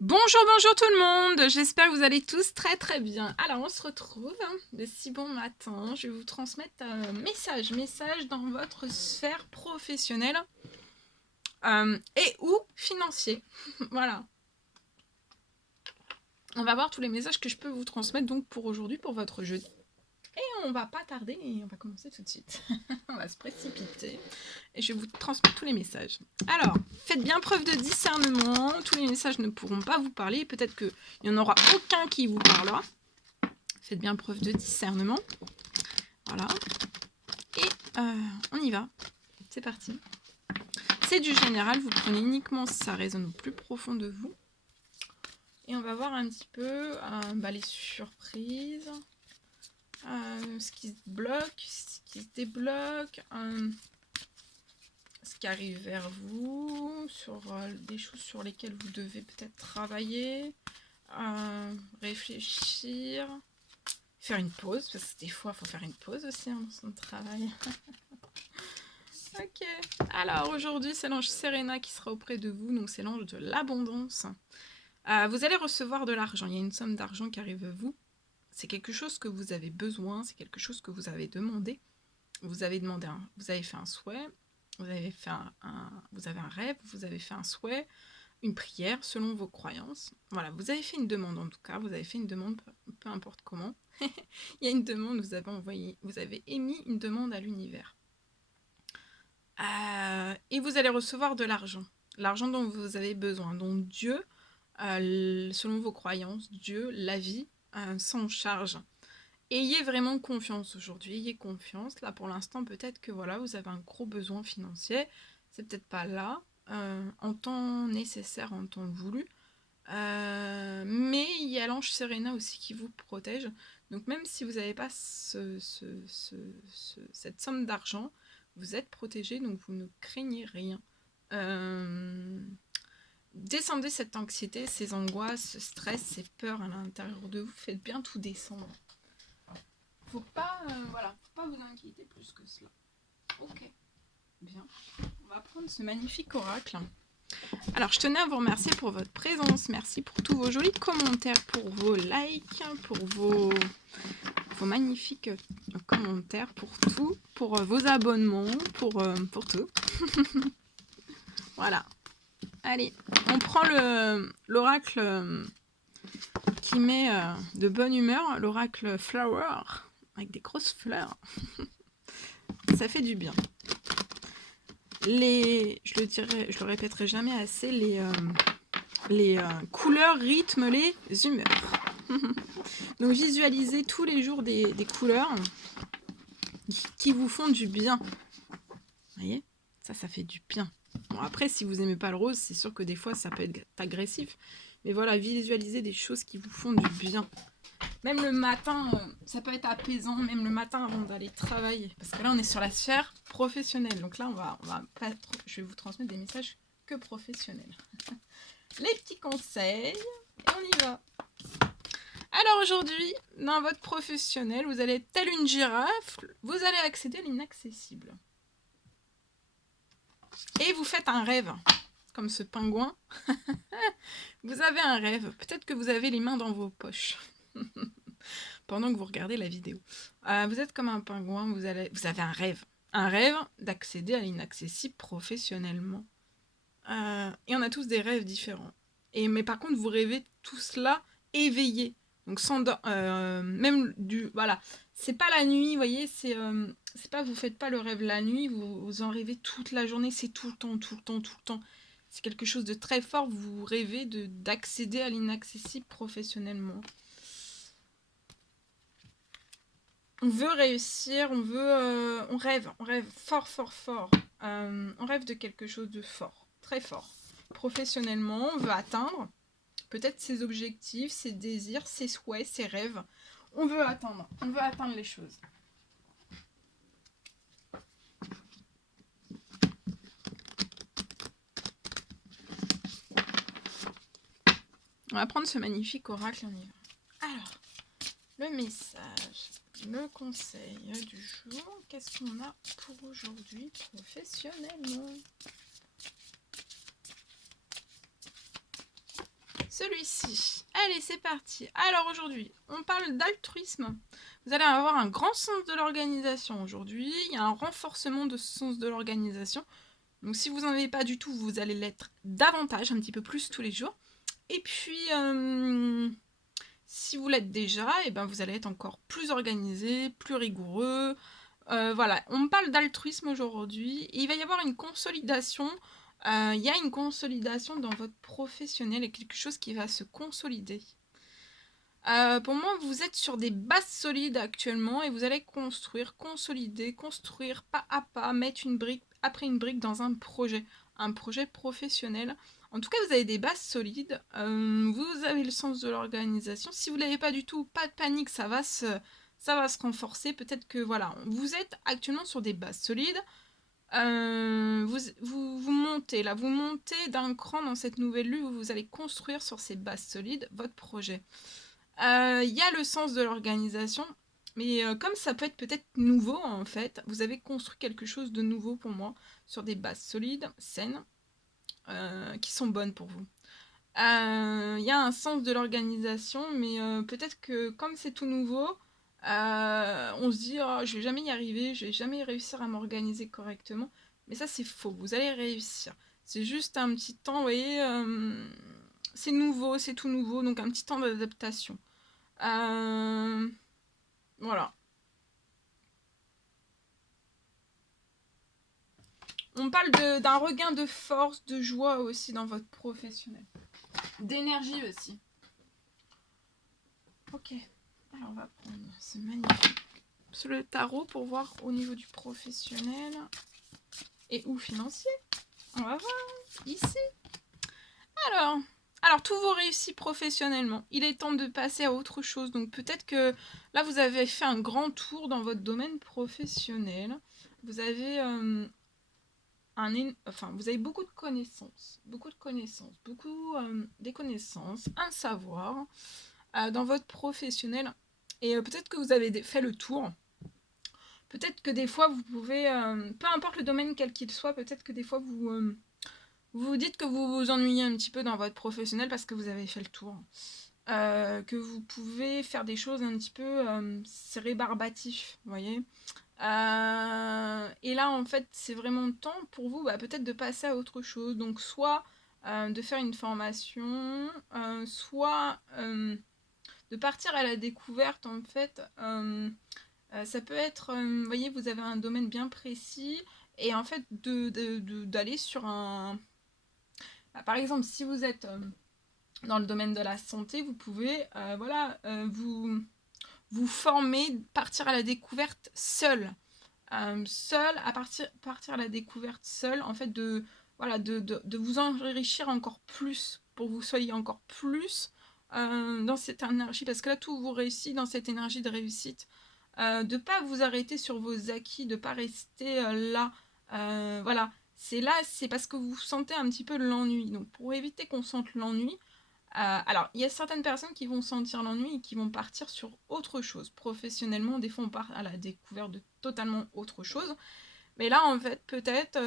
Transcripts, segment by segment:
Bonjour, bonjour tout le monde, j'espère que vous allez tous très très bien. Alors on se retrouve de si bon matin, je vais vous transmettre un message dans votre sphère professionnelle et ou financier. Voilà, on va voir tous les messages que je peux vous transmettre donc pour aujourd'hui, pour votre jeudi. Et on va pas tarder et on va commencer tout de suite. On va se précipiter et je vais vous transmettre tous les messages. Alors, faites bien preuve de discernement, tous les messages ne pourront pas vous parler, peut-être qu'il n'y en aura aucun qui vous parlera. Faites bien preuve de discernement. Voilà. Et on y va. C'est parti. C'est du général, vous prenez uniquement si ça résonne au plus profond de vous. Et on va voir un petit peu les surprises, ce qui se bloque, ce qui se débloque, ce qui arrive vers vous, sur des choses sur lesquelles vous devez peut-être travailler, réfléchir, faire une pause, parce que des fois il faut faire une pause aussi dans son travail. Ok, alors aujourd'hui c'est l'ange Serena qui sera auprès de vous, donc c'est l'ange de l'abondance. Vous allez recevoir de l'argent, il y a une somme d'argent qui arrive à vous. C'est quelque chose que vous avez besoin, c'est quelque chose que vous avez demandé. Vous avez demandé, vous avez fait un souhait, vous avez fait vous avez un rêve, vous avez fait un souhait, une prière selon vos croyances. Voilà, vous avez fait une demande en tout cas, vous avez fait une demande, peu importe comment. Il y a une demande, vous avez émis une demande à l'univers. Et vous allez recevoir de l'argent. L'argent dont vous avez besoin. Donc Dieu, selon vos croyances, Dieu, la vie, s'en charge. Ayez vraiment confiance aujourd'hui. Ayez confiance. Là, pour l'instant, peut-être que voilà, vous avez un gros besoin financier. C'est peut-être pas là, en temps nécessaire, en temps voulu. Mais il y a l'ange Serena aussi qui vous protège. Donc même si vous n'avez pas cette somme d'argent, vous êtes protégé, donc vous ne craignez rien. Descendez cette anxiété, ces angoisses, ce stress, ces peurs à l'intérieur de vous. Faites bien tout descendre. Faut pas vous inquiéter plus que cela. Ok, bien. On va prendre ce magnifique oracle. Alors, je tenais à vous remercier pour votre présence. Merci pour tous vos jolis commentaires, pour vos likes, pour vos magnifiques commentaires, pour tout, pour vos abonnements, pour tout. Voilà. Allez, on prend l'oracle qui met de bonne humeur, l'oracle Flower, avec des grosses fleurs. Ça fait du bien. Je le répéterai jamais assez, les couleurs rythment les humeurs. Donc visualisez tous les jours des couleurs qui vous font du bien. Vous voyez, ça fait du bien. Bon, après, si vous n'aimez pas le rose, c'est sûr que des fois ça peut être agressif. Mais voilà, visualisez des choses qui vous font du bien. Même le matin, ça peut être apaisant, même le matin avant d'aller travailler. Parce que là, on est sur la sphère professionnelle. Donc là, je vais vous transmettre des messages que professionnels. Les petits conseils, et on y va. Alors aujourd'hui, dans votre professionnel, vous allez être telle une girafe, vous allez accéder à l'inaccessible. Et vous faites un rêve, comme ce pingouin. Vous avez un rêve, peut-être que vous avez les mains dans vos poches. Pendant que vous regardez la vidéo. Vous êtes comme un pingouin, vous avez un rêve. Un rêve d'accéder à l'inaccessible professionnellement. Et on a tous des rêves différents. Mais par contre, vous rêvez tout cela éveillé. Donc même voilà. C'est pas la nuit, vous voyez, c'est pas, vous faites pas le rêve la nuit, vous en rêvez toute la journée, c'est tout le temps, tout le temps, tout le temps. C'est quelque chose de très fort, vous rêvez d'accéder à l'inaccessible professionnellement. On veut réussir, on rêve fort, fort, fort. On rêve de quelque chose de fort, très fort. Professionnellement, on veut atteindre peut-être ses objectifs, ses désirs, ses souhaits, ses rêves. On veut atteindre les choses. On va prendre ce magnifique oracle, on y va. Alors, le message, le conseil du jour, qu'est-ce qu'on a pour aujourd'hui professionnellement ? celui-ci. Allez, c'est parti. Alors aujourd'hui, on parle d'altruisme. Vous allez avoir un grand sens de l'organisation aujourd'hui. Il y a un renforcement de ce sens de l'organisation. Donc si vous n'en avez pas du tout, vous allez l'être davantage, un petit peu plus tous les jours. Et puis, si vous l'êtes déjà, et ben vous allez être encore plus organisé, plus rigoureux. Voilà, on parle d'altruisme aujourd'hui. Il va y avoir une consolidation. Il y a une consolidation dans votre professionnel et quelque chose qui va se consolider. Pour moi, vous êtes sur des bases solides actuellement et vous allez construire, consolider, construire pas à pas, mettre une brique après une brique dans un projet professionnel. En tout cas, vous avez des bases solides, vous avez le sens de l'organisation. Si vous ne l'avez pas du tout, pas de panique, ça va se renforcer. Peut-être que voilà, vous êtes actuellement sur des bases solides. Vous montez là, vous montez d'un cran dans cette nouvelle lue où vous allez construire sur ces bases solides votre projet. Il y a le sens de l'organisation, mais comme ça peut être peut-être nouveau en fait, vous avez construit quelque chose de nouveau pour moi sur des bases solides, saines, qui sont bonnes pour vous. Il y a un sens de l'organisation, mais peut-être que comme c'est tout nouveau, on se dit oh, je vais jamais y arriver, je vais jamais réussir à m'organiser correctement. Mais ça c'est faux, vous allez réussir. C'est juste un petit temps, vous voyez, c'est nouveau, c'est tout nouveau, donc un petit temps d'adaptation. Voilà. On parle d'un regain de force, de joie aussi dans votre professionnel. D'énergie aussi. Ok. Alors on va prendre ce magnifique le tarot pour voir au niveau du professionnel et ou financier. On va voir ici. Alors tout vous réussit professionnellement. Il est temps de passer à autre chose. Donc peut-être que là vous avez fait un grand tour dans votre domaine professionnel. Vous avez vous avez beaucoup de connaissances, des connaissances, un savoir dans votre professionnel. Et peut-être que vous avez fait le tour. Peut-être que des fois vous pouvez, peu importe le domaine quel qu'il soit, peut-être que des fois vous vous dites que vous vous ennuyez un petit peu dans votre professionnel parce que vous avez fait le tour. Que vous pouvez faire des choses un petit peu rébarbatif, vous voyez. Et là en fait c'est vraiment le temps pour vous peut-être de passer à autre chose, donc soit de faire une formation, soit de partir à la découverte en fait. Ça peut être, vous voyez, vous avez un domaine bien précis et en fait d'aller sur un... par exemple, si vous êtes dans le domaine de la santé, vous pouvez vous former, partir à la découverte seul. Seul, à partir à la découverte seul, en fait, de vous enrichir encore plus, pour que vous soyez encore plus dans cette énergie, parce que là, tout vous réussit dans cette énergie de réussite. De ne pas vous arrêter sur vos acquis, de ne pas rester là. Voilà, c'est parce que vous sentez un petit peu l'ennui. Donc, pour éviter qu'on sente l'ennui, alors, il y a certaines personnes qui vont sentir l'ennui et qui vont partir sur autre chose. Professionnellement, des fois, on part à la découverte de totalement autre chose. Mais là, en fait, peut-être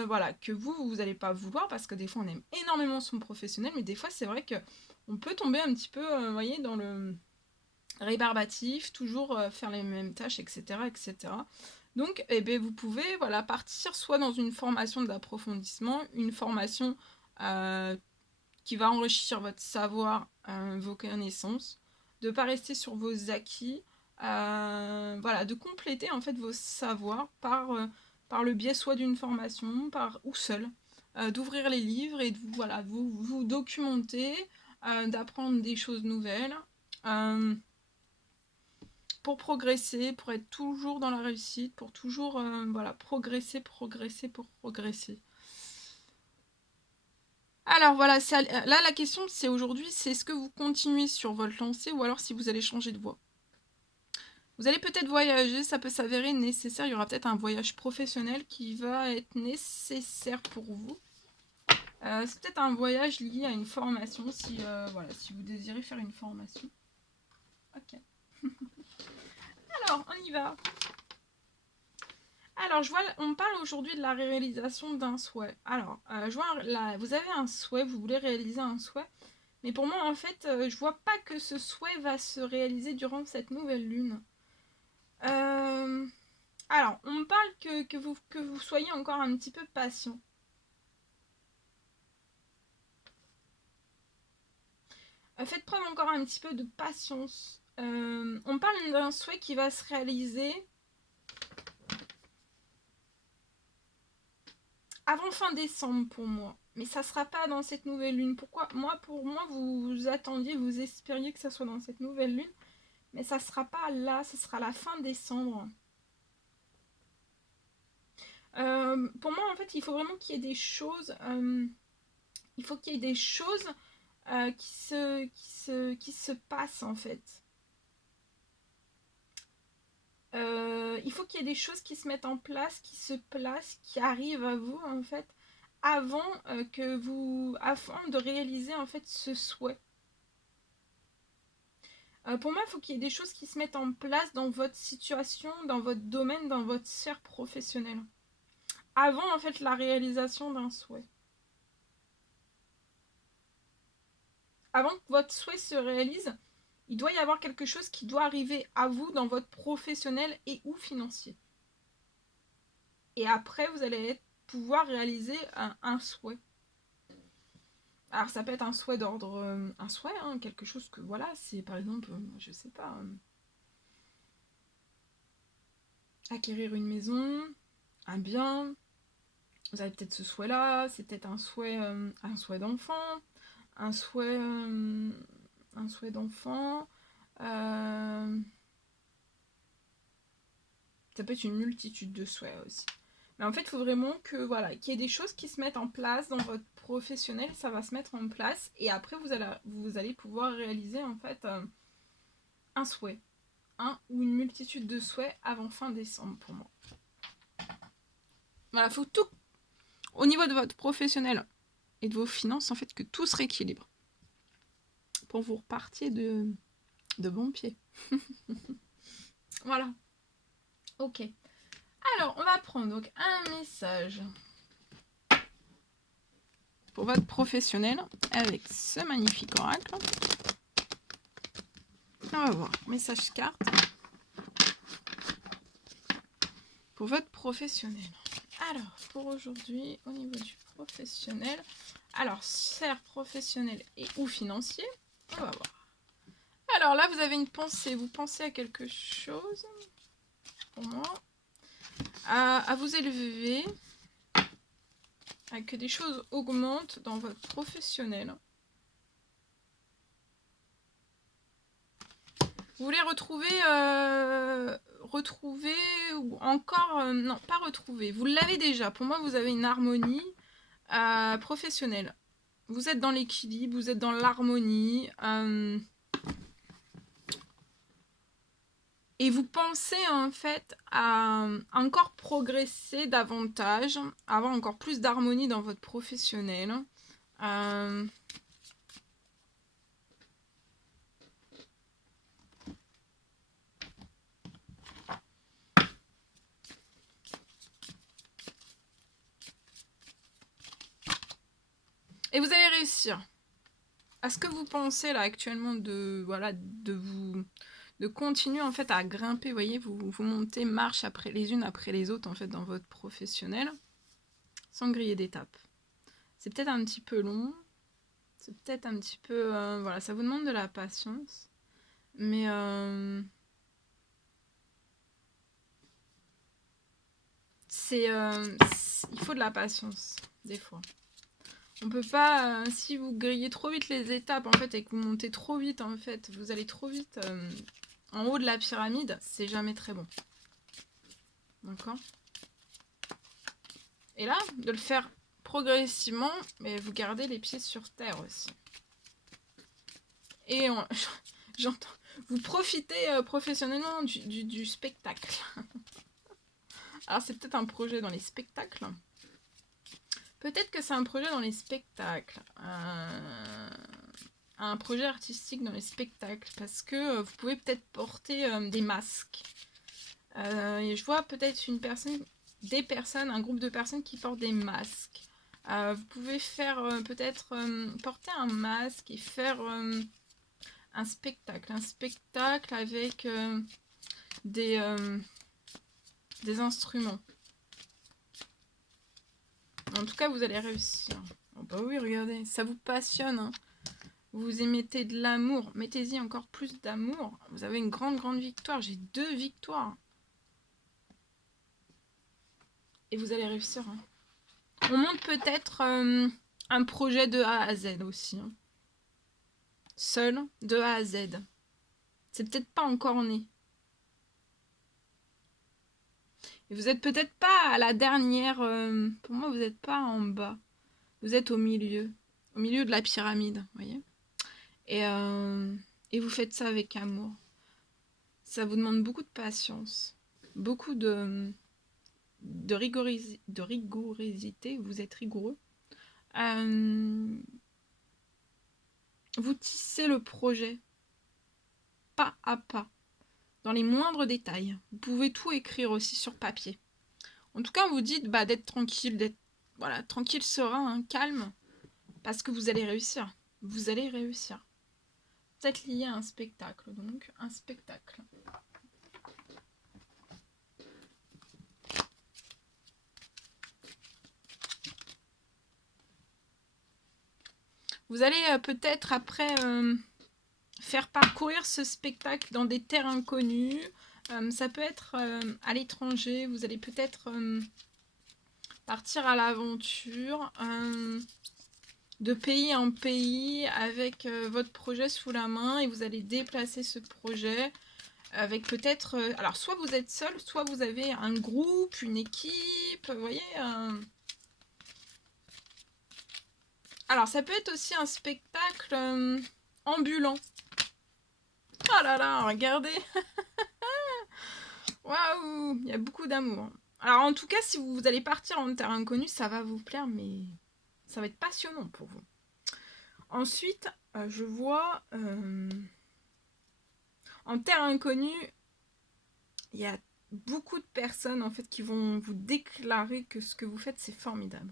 que vous n'allez pas vouloir, parce que des fois, on aime énormément son professionnel, mais des fois, c'est vrai qu'on peut tomber un petit peu, vous voyez, dans le rébarbatif, toujours faire les mêmes tâches, etc. etc. Donc, vous pouvez partir soit dans une formation d'approfondissement, une formation qui va enrichir votre savoir, vos connaissances, de ne pas rester sur vos acquis, de compléter en fait vos savoirs par le biais soit d'une formation, ou seul, d'ouvrir les livres et de vous documenter, d'apprendre des choses nouvelles, pour progresser, pour être toujours dans la réussite, pour toujours progresser. Alors voilà, là la question c'est aujourd'hui, c'est est-ce que vous continuez sur votre lancée ou alors si vous allez changer de voie. Vous allez peut-être voyager, ça peut s'avérer nécessaire, il y aura peut-être un voyage professionnel qui va être nécessaire pour vous. C'est peut-être un voyage lié à une formation, si vous désirez faire une formation. Ok. Alors, on y va. Alors, on parle aujourd'hui de la réalisation d'un souhait. Alors, je vois vous avez un souhait, vous voulez réaliser un souhait. Mais pour moi, en fait, je vois pas que ce souhait va se réaliser durant cette nouvelle lune. Alors, on me parle que vous soyez encore un petit peu patient. Faites preuve encore un petit peu de patience. On me parle d'un souhait qui va se réaliser avant fin décembre pour moi. Mais ça sera pas dans cette nouvelle lune. Pourquoi? Pour moi, vous attendiez, vous espériez que ça soit dans cette nouvelle lune. Mais ça sera pas là, ça sera la fin décembre. Pour moi, en fait, il faut vraiment qu'il y ait des choses. Il faut qu'il y ait des choses qui se passent, en fait. Il faut qu'il y ait des choses qui se mettent en place, qui se placent, qui arrivent à vous, en fait, avant de réaliser, en fait, ce souhait. Pour moi, il faut qu'il y ait des choses qui se mettent en place dans votre situation, dans votre domaine, dans votre sphère professionnelle. Avant, en fait, la réalisation d'un souhait. Avant que votre souhait se réalise, il doit y avoir quelque chose qui doit arriver à vous dans votre professionnel et ou financier. Et après, vous allez pouvoir réaliser un souhait. Alors, ça peut être un souhait d'ordre... un souhait, hein, quelque chose que, voilà, c'est par exemple, je sais pas... acquérir une maison, un bien. Vous avez peut-être ce souhait-là, c'est peut-être un souhait d'enfant, un souhait d'enfant. Ça peut être une multitude de souhaits aussi. Mais en fait, il faut vraiment que voilà, qu'il y ait des choses qui se mettent en place dans votre professionnel, ça va se mettre en place et après vous allez pouvoir réaliser en fait un souhait, un ou une multitude de souhaits avant fin décembre pour moi. Voilà, faut tout au niveau de votre professionnel et de vos finances en fait que tout se rééquilibre pour vous repartiez de bons pieds. Voilà. Ok. Alors, on va prendre donc un message pour votre professionnel avec ce magnifique oracle. On va voir. Message carte pour votre professionnel. Alors, pour aujourd'hui, au niveau du professionnel, alors, sphère professionnelle et ou financier, on va voir. Alors là, vous avez une pensée. Vous pensez à quelque chose, pour moi, à vous élever, à que des choses augmentent dans votre professionnel. Vous voulez retrouver ou encore... non, pas retrouver. Vous l'avez déjà. Pour moi, vous avez une harmonie professionnelle. Vous êtes dans l'équilibre, vous êtes dans l'harmonie. Et vous pensez en fait à encore progresser davantage, avoir encore plus d'harmonie dans votre professionnel. Et vous allez réussir. À ce que vous pensez là actuellement de continuer en fait à grimper, vous voyez, vous montez marche après les unes après les autres en fait dans votre professionnel, sans griller d'étapes. C'est peut-être un petit peu long, c'est peut-être un petit peu... voilà, ça vous demande de la patience, mais... il faut de la patience, des fois. On peut pas... si vous grillez trop vite les étapes, en fait, et que vous montez trop vite, en fait, vous allez trop vite en haut de la pyramide, c'est jamais très bon. D'accord ? Et là, de le faire progressivement, mais vous gardez les pieds sur terre aussi. Et j'entends, vous profitez professionnellement du spectacle. Alors c'est peut-être un projet dans les spectacles. Peut-être que c'est un projet dans les spectacles. Un projet artistique dans les spectacles. Parce que vous pouvez peut-être porter des masques. Et je vois peut-être un groupe de personnes qui portent des masques. Vous pouvez faire peut-être porter un masque et faire un spectacle. Un spectacle avec des instruments. En tout cas, vous allez réussir. Oh bah oui, regardez, ça vous passionne. Hein. Vous émettez de l'amour. Mettez-y encore plus d'amour. Vous avez une grande victoire. J'ai 2 victoires. Et vous allez réussir. Hein. On monte peut-être un projet de A à Z aussi. Hein. Seul, de A à Z. C'est peut-être pas encore né. Et vous êtes peut-être pas à la dernière... pour moi, vous n'êtes pas en bas. Vous êtes au milieu. Au milieu de la pyramide, vous voyez. Et vous faites ça avec amour. Ça vous demande beaucoup de patience. Beaucoup de rigorosité. Vous êtes rigoureux. Vous tissez le projet pas à pas, dans les moindres détails. Vous pouvez tout écrire aussi sur papier. En tout cas, vous dites d'être tranquille, d'être tranquille, serein, hein, calme, parce que vous allez réussir. Vous allez réussir. Peut-être lié à un spectacle, donc un spectacle. Vous allez peut-être après faire parcourir ce spectacle dans des terres inconnues. Ça peut être à l'étranger. Vous allez peut-être partir à l'aventure de pays en pays avec votre projet sous la main et vous allez déplacer ce projet avec peut-être... alors, soit vous êtes seul, soit vous avez un groupe, une équipe, vous voyez Alors, ça peut être aussi un spectacle ambulant. Oh là là, regardez. Waouh, il y a beaucoup d'amour. Alors, en tout cas, si vous allez partir en terre inconnue, ça va vous plaire, mais ça va être passionnant pour vous. Ensuite, je vois en terre inconnue, il y a beaucoup de personnes en fait qui vont vous déclarer que ce que vous faites c'est formidable.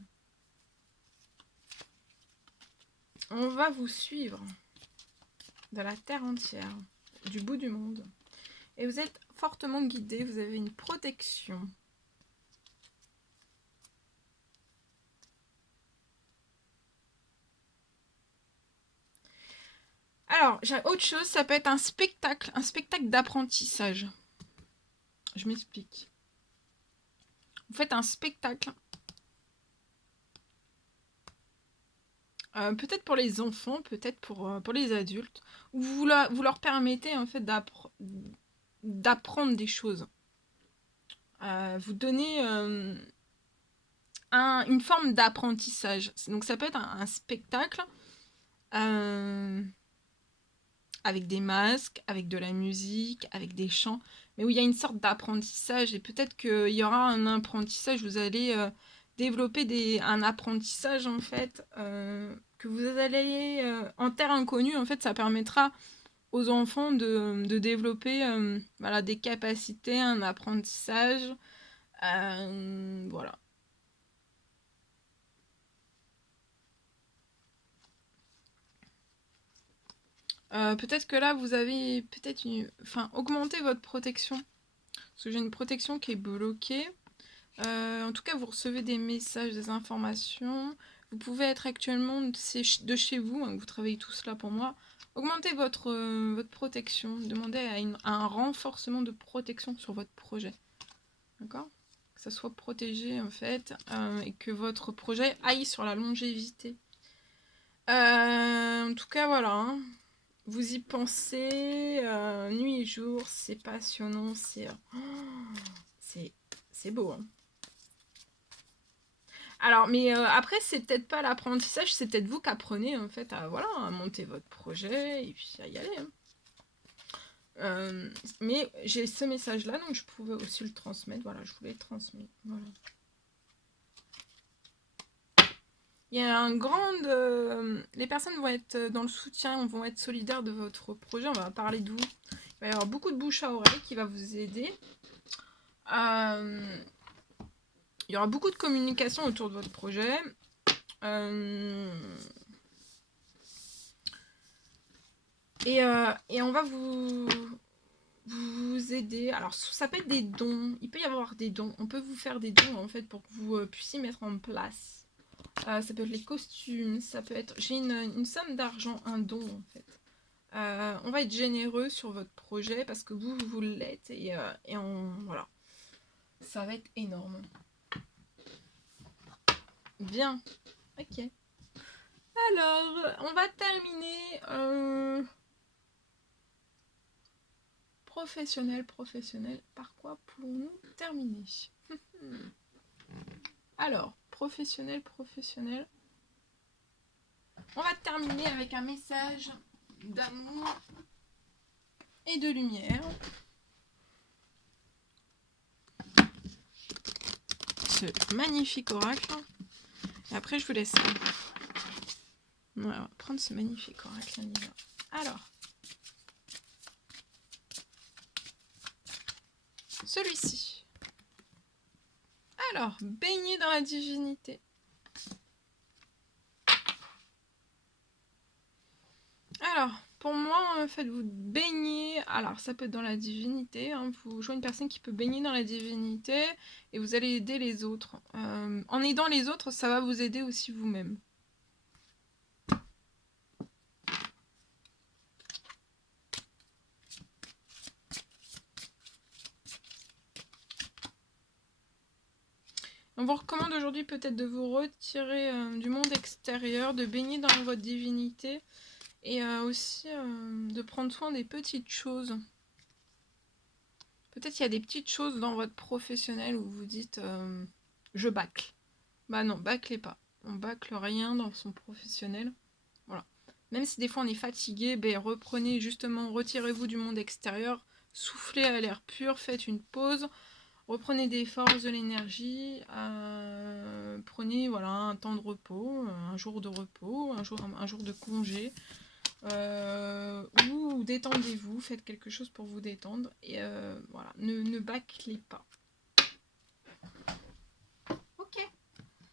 On va vous suivre de la terre entière, du bout du monde. Et vous êtes fortement guidé, vous avez une protection. Alors, j'ai autre chose, ça peut être un spectacle d'apprentissage. Je m'explique. Vous faites un spectacle. Peut-être pour les enfants, peut-être pour les adultes, où vous leur permettez en fait d'apprendre des choses. Vous donnez une forme d'apprentissage. Donc ça peut être un spectacle avec des masques, avec de la musique, avec des chants, mais où il y a une sorte d'apprentissage et peut-être qu'il y aura un apprentissage, vous allez développer un apprentissage en fait que vous allez en terre inconnue, en fait ça permettra aux enfants de développer des capacités, un apprentissage, voilà. Peut-être que là vous avez peut-être augmenter votre protection, parce que j'ai une protection qui est bloquée. En tout cas, vous recevez des messages, des informations. Vous pouvez être actuellement de chez vous, hein, vous travaillez tout cela pour moi. Augmentez votre protection. Demandez à un renforcement de protection sur votre projet. D'accord ? Que ça soit protégé, en fait, et que votre projet aille sur la longévité. En tout cas, voilà. Hein. Vous y pensez nuit et jour. C'est passionnant. C'est beau, hein. Alors, mais après, c'est peut-être pas l'apprentissage, c'est peut-être vous qui apprenez en fait à monter votre projet et puis à y aller. Hein. Mais j'ai ce message-là, donc je pouvais aussi le transmettre. Voilà, je voulais le transmettre. Voilà. Il y a un grand... les personnes vont être dans le soutien, vont être solidaires de votre projet. On va parler de vous. Il va y avoir beaucoup de bouche à oreille qui va vous aider. Il y aura beaucoup de communication autour de votre projet. Et on va vous aider. Alors, ça peut être des dons. Il peut y avoir des dons. On peut vous faire des dons, en fait, pour que vous puissiez mettre en place. Ça peut être les costumes. Ça peut être... J'ai une somme d'argent, un don, en fait. On va être généreux sur votre projet parce que vous l'êtes. Et voilà. Ça va être énorme. Bien. Ok. Alors, on va terminer... Professionnel. Par quoi pouvons-nous terminer? Alors, professionnel. On va terminer avec un message d'amour et de lumière. Ce magnifique oracle. Et après, je vous laisse. Ouais, on va prendre ce magnifique oracle. Alors, celui-ci. Alors, baigner dans la divinité. Alors, pour moi, faites-vous baigner. Alors, ça peut être dans la divinité. Hein, vous jouez une personne qui peut baigner dans la divinité et vous allez aider les autres. En aidant les autres, ça va vous aider aussi vous-même. On vous recommande aujourd'hui peut-être de vous retirer du monde extérieur, de baigner dans votre divinité et aussi de prendre soin des petites choses. Peut-être qu'il y a des petites choses dans votre professionnel où vous dites je bâcle. Bah non, bâclez pas. On bâcle rien dans son professionnel. Voilà. Même si des fois on est fatigué, ben reprenez justement, retirez-vous du monde extérieur, soufflez à l'air pur, faites une pause. Reprenez des forces, de l'énergie, prenez voilà, un temps de repos, un jour de repos, un jour de congé, ou détendez-vous, faites quelque chose pour vous détendre, et voilà, ne bâclez pas. Ok,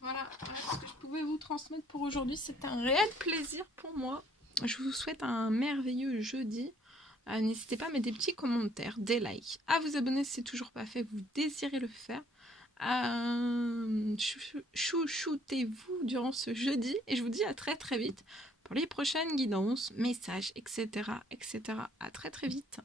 voilà ce que je pouvais vous transmettre pour aujourd'hui, c'était un réel plaisir pour moi. Je vous souhaite un merveilleux jeudi. N'hésitez pas à mettre des petits commentaires, des likes, à vous abonner si c'est toujours pas fait, vous désirez le faire. Chouchoutez-vous durant ce jeudi et je vous dis à très très vite pour les prochaines guidances, messages, etc. À très très vite.